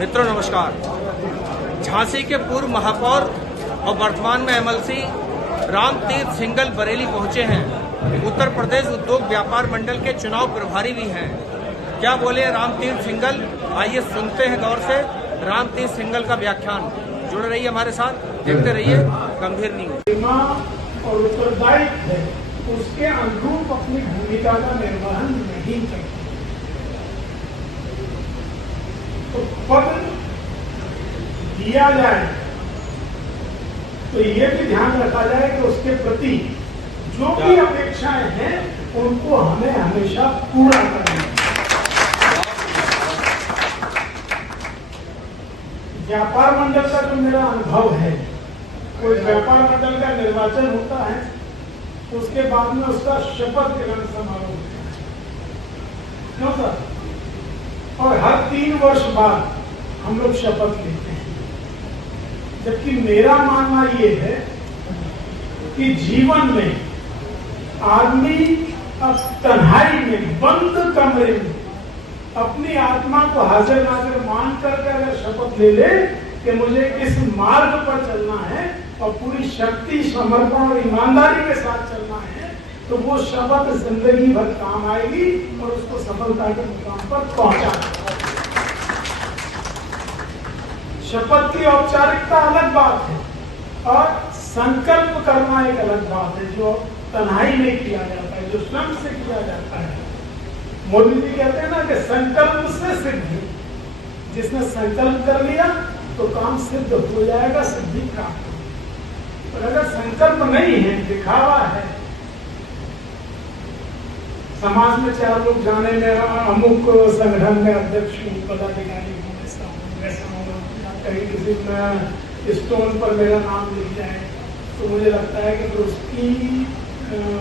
मित्रों नमस्कार। झांसी के पूर्व महापौर और वर्तमान में एमएलसी रामतीर्थ सिंगल बरेली पहुंचे हैं। उत्तर प्रदेश उद्योग व्यापार मंडल के चुनाव प्रभारी भी हैं। क्या बोले रामतीर्थ सिंगल, आइए सुनते हैं गौर से रामतीर्थ सिंगल का व्याख्यान। जुड़े रहिए हमारे साथ, देखते रहिए गंभीर न्यूज। और उत्तरदायित्व है उसके अनुरूप अपनी भूमिका का निर्वहन नहीं करते तो पद दिया जाए तो ये भी ध्यान रखा जाए कि उसके प्रति जो भी अपेक्षाएं हैं उनको हमें हमेशा पूरा करना है। व्यापार मंडल का जो मेरा अनुभव है, कोई व्यापार मंडल का निर्वाचन होता है, उसके बाद में उसका शपथ ग्रहण समारोह होता है, क्यों सर? और हर 3 वर्ष बाद हम लोग शपथ लेते हैं। जबकि मेरा मानना ये है कि जीवन में आदमी अब तन्हाई में, बंद कमरे में अपनी आत्मा को हाजिर नाजिर मान करके अगर शपथ ले ले कि मुझे इस मार्ग पर चलना है और पूरी शक्ति, समर्पण और ईमानदारी के साथ चलना है, तो वो शपथ जिंदगी भर काम आएगी और उसको सफलता के मुकाम पर पहुंचा। शपथ की औपचारिकता अलग बात है और संकल्प करना एक अलग बात है, जो तन्हाई में किया जाता है, जो स्वयं से किया जाता है। मोदी जी कहते हैं ना कि संकल्प से सिद्धि। जिसने संकल्प कर लिया तो काम सिद्ध हो जाएगा, सिद्धि प्राप्त होगी। और अगर संकल्प नहीं है, दिखावा है, समाज में 4 लोग जाने में अमुक संगठन में अध्यक्ष हूँ, पदाधिकारी हूँ, ऐसा हूँ, वैसा हूँ, कहीं किसी स्टोन पर मेरा नाम लिख जाए तो मुझे लगता है कि तो उसकी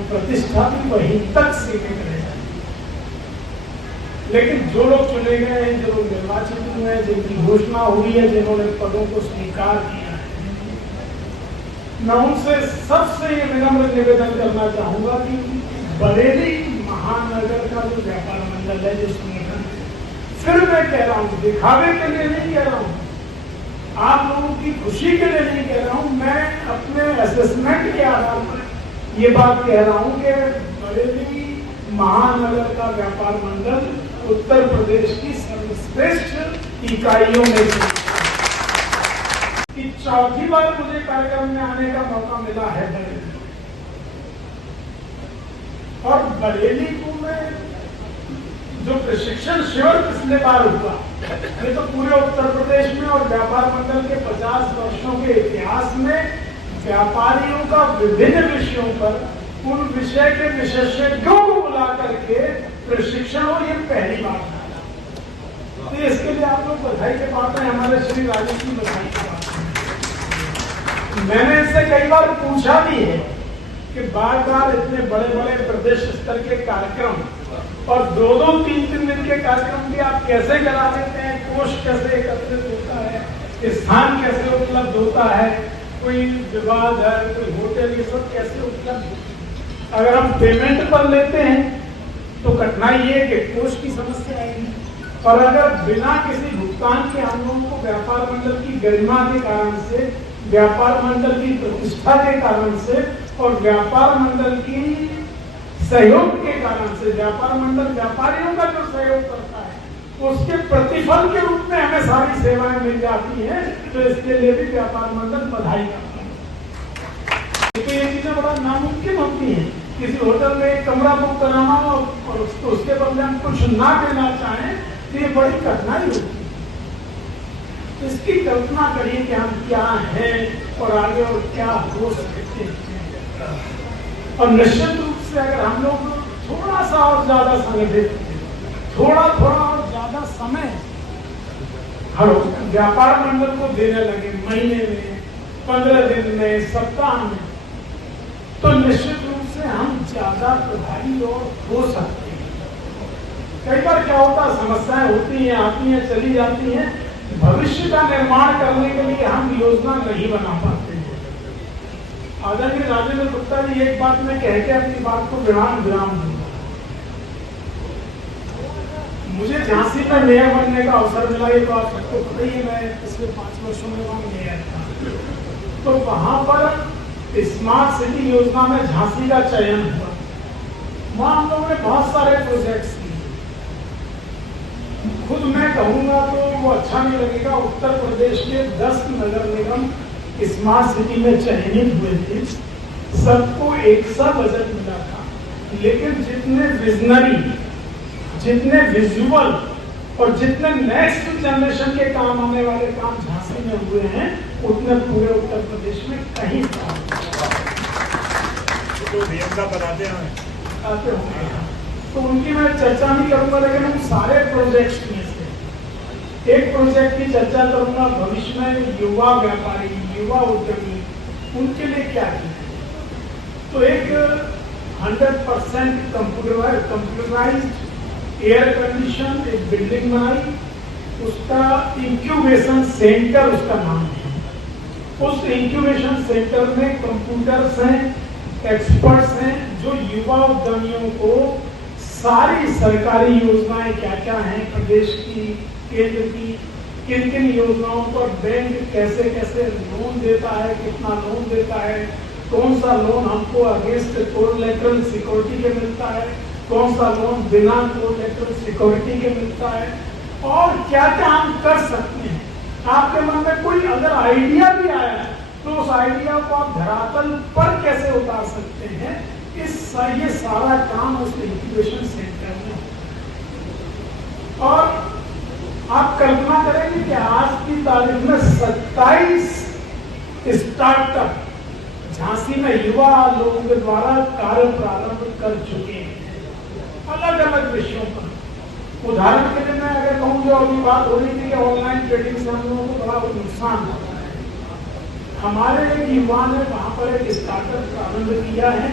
प्रतिष्ठा भी वहीं तक सीमित रह जाएगी। लेकिन जो लोग चुने गए हैं, जो लोग निर्वाचित हुए हैं, जिनकी घोषणा हुई है, जिन्होंने पदों को स्वीकार किया है, मैं उनसे सबसे ये विनम्र निवेदन करना चाहूंगा कि बरेली महानगर का जो व्यापार मंडल है, जो संगठन, फिर मैं कह रहा हूँ, दिखावे के लिए नहीं कह रहा हूँ, आप लोगों की खुशी के लिए नहीं कह रहा हूँ, मैं अपने असेसमेंट के आधार पर ये बात कह रहा हूँ कि बरेली महानगर का व्यापार मंडल उत्तर प्रदेश की सर्वश्रेष्ठ इकाइयों में से कि चौथी बार मुझे कार्यक्रम में आने का मौका मिला है बरेली। और बरेली को मैं जो प्रशिक्षण शिविर पिछले बार हुआ, ये तो पूरे उत्तर प्रदेश में और व्यापार मंडल के 50 वर्षों के इतिहास में व्यापारियों का विभिन्न विषयों पर उन विषय के विशेषज्ञों को बुला करके प्रशिक्षण हो, ये पहली बार था। तो इसके लिए आप लोग बधाई के पात्र हैं, हमारे श्री राजेश की बधाई के पात्र हैं। मैंने इससे कई बार पूछा भी है कि बार-बार इतने बड़े-बड़े प्रदेश स्तर के कार्यक्रम और 2-2, 3-3 दिन के कार्यक्रम भी आप कैसे करा देते हैं? कोष कैसे एकत्रित होता है, स्थान कैसे उपलब्ध होता है, कोई विवाद है, कोई होटल, ये सब कैसे उपलब्ध होता है? अगर हम पेमेंट पर लेते हैं तो कठिनाई ये कि कोष की समस्या आएगी, और अगर बिना किसी भुगतान के हम लोगों को व्यापार मंडल की गरिमा के कारण से, व्यापार मंडल की प्रतिष्ठा के कारण से और व्यापार मंडल की सहयोग के कारण से, व्यापार मंडल व्यापारियों का जो सहयोग करता है उसके प्रतिफल के रूप में हमें सारी सेवाएं मिल जाती हैं, तो इसके लिए भी व्यापार मंडल बधाई करता है। तो ये चीजें बड़ा नामुमकिन होती हैं। किसी होटल में एक कमरा बुक कराना और उसके बदले हम कुछ ना देना चाहें तो ये बड़ी कठिनाई होती है। इसकी कल्पना करिए कि हम क्या हैं और आगे और क्या हो सकते हैं। और निश्चित रूप से अगर हम लोग थोड़ा सा और ज्यादा संगठित, थोड़ा और ज्यादा समय हर व्यापार मंडल को देने लगे, महीने में, 15 दिन में, सप्ताह में, तो निश्चित रूप से हम ज्यादा प्रभावी और हो सकते हैं। कई बार क्या होता है, समस्याएं होती हैं, आती हैं, चली जाती हैं, भविष्य का निर्माण करने के लिए हम योजना नहीं बना पाते हैं। आदरणीय राजेंद्र गुप्ता जी, एक बात मैं कह के अपनी बात को विराम दूंगा। मुझे झांसी में मेयर बनने का अवसर मिला, ये तो आप सबको पता ही है, मैं पिछले 5 वर्षों में वहाँ मेयर था। तो वहां पर स्मार्ट सिटी योजना में झांसी का चयन हुआ। वहां हम लोगों ने बहुत सारे प्रोजेक्ट्स किए। खुद मैं कहूंगा तो वो अच्छा नहीं लगेगा, उत्तर प्रदेश के 10 नगर निगम स्मार्ट सिटी में चयनित हुए थे, सबको एक सा बजट मिला था, लेकिन जितने विजनरी, जितने विजुअल और जितने नेक्स्ट जनरेशन के काम आने वाले काम झांसी में हुए हैं, उतने पूरे उत्तर प्रदेश में कहीं तो का बताते होंगे। तो उनकी मैं चर्चा नहीं करूंगा, लेकिन उन सारे प्रोजेक्ट्स में से एक प्रोजेक्ट की चर्चा करूंगा, भविष्य में युवा व्यापारी, युवा उद्यमी, उनके लिए क्या किया। तो एक 100% कंप्यूटराइज्ड एयर कंडीशन एक बिल्डिंग बनाई, उसका इंक्यूबेशन सेंटर उसका नाम है। उस इंक्यूबेशन सेंटर में कंप्यूटर्स हैं, एक्सपर्ट्स हैं, जो युवा उद्यमियों को सारी सरकारी योजनाएं क्या क्या हैं प्रदेश की, केंद्र की, किन किन योजनाओं पर बैंक कैसे कैसे लोन देता है, कितना लोन देता है, कौन सा लोन हमको अगेंस्ट कोलैटरल सिक्योरिटी के मिलता है, कौन सा लोन बिना कोलैटरल सिक्योरिटी के मिलता है, और क्या क्या हम कर सकते हैं। आपके मन में कोई अगर आइडिया भी आया तो उस आइडिया को आप धरातल पर कैसे उतार सकते हैं, ये सारा काम उस इंक्यूबेशन सेंटर में। और आप कल्पना करेंगे कि आज की तारीख में 27 स्टार्टअप झांसी में युवा लोगों के द्वारा कार्य प्रारंभ कर चुके हैं, अलग अलग विषयों पर। उदाहरण के लिए मैं अगर कहूँ, जो अभी बात हो रही थी कि ऑनलाइन ट्रेडिंग से हम लोगों को बड़ा नुकसान होता है, हमारे एक युवा ने वहां पर एक स्टार्टअप प्रारंभ किया है,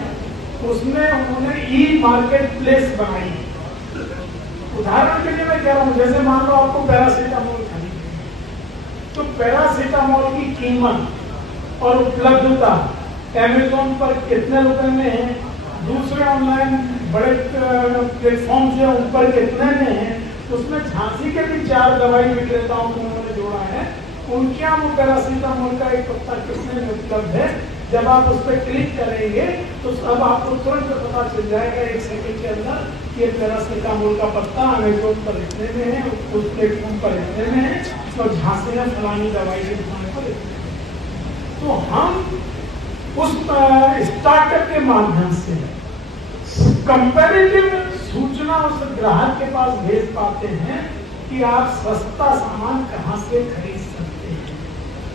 उसमें उन्होंने ई मार्केट प्लेस बनाई। उदाहरण के लिए मैं कह रहा हूँ, जैसे मान लो आपको पैरासीटामोल खरीदनी है, तो पैरासीटामोल की कीमत और उपलब्धता अमेज़न पर कितने रुपए में है, दूसरे ऑनलाइन बड़े प्लेटफॉर्म जो उन पर कितने में है, उसमें झांसी के भी 4 दवाई विक्रेताओं को उन्होंने जोड़ा है, उनके यहाँ वो पैरासीटामोल का एक पत्ता कितने में उपलब्ध है। जब आप उस पर क्लिक करेंगे तो अब आपको तुरंत पता चल जाएगा 1 सेकंड के अंदर कि ये पैरासीटामोल का पत्ता अमेज़न पर इतने में है, उस प्लेटफॉर्म पर इतने में है, और झांसी में फलानी दवाई की दुकान पर इतने में। तो हम उस स्टार्टअप के माध्यम से कंपैरेटिव सूचना उस ग्राहक के पास भेज पाते हैं कि आप सस्ता सामान कहां से खरीद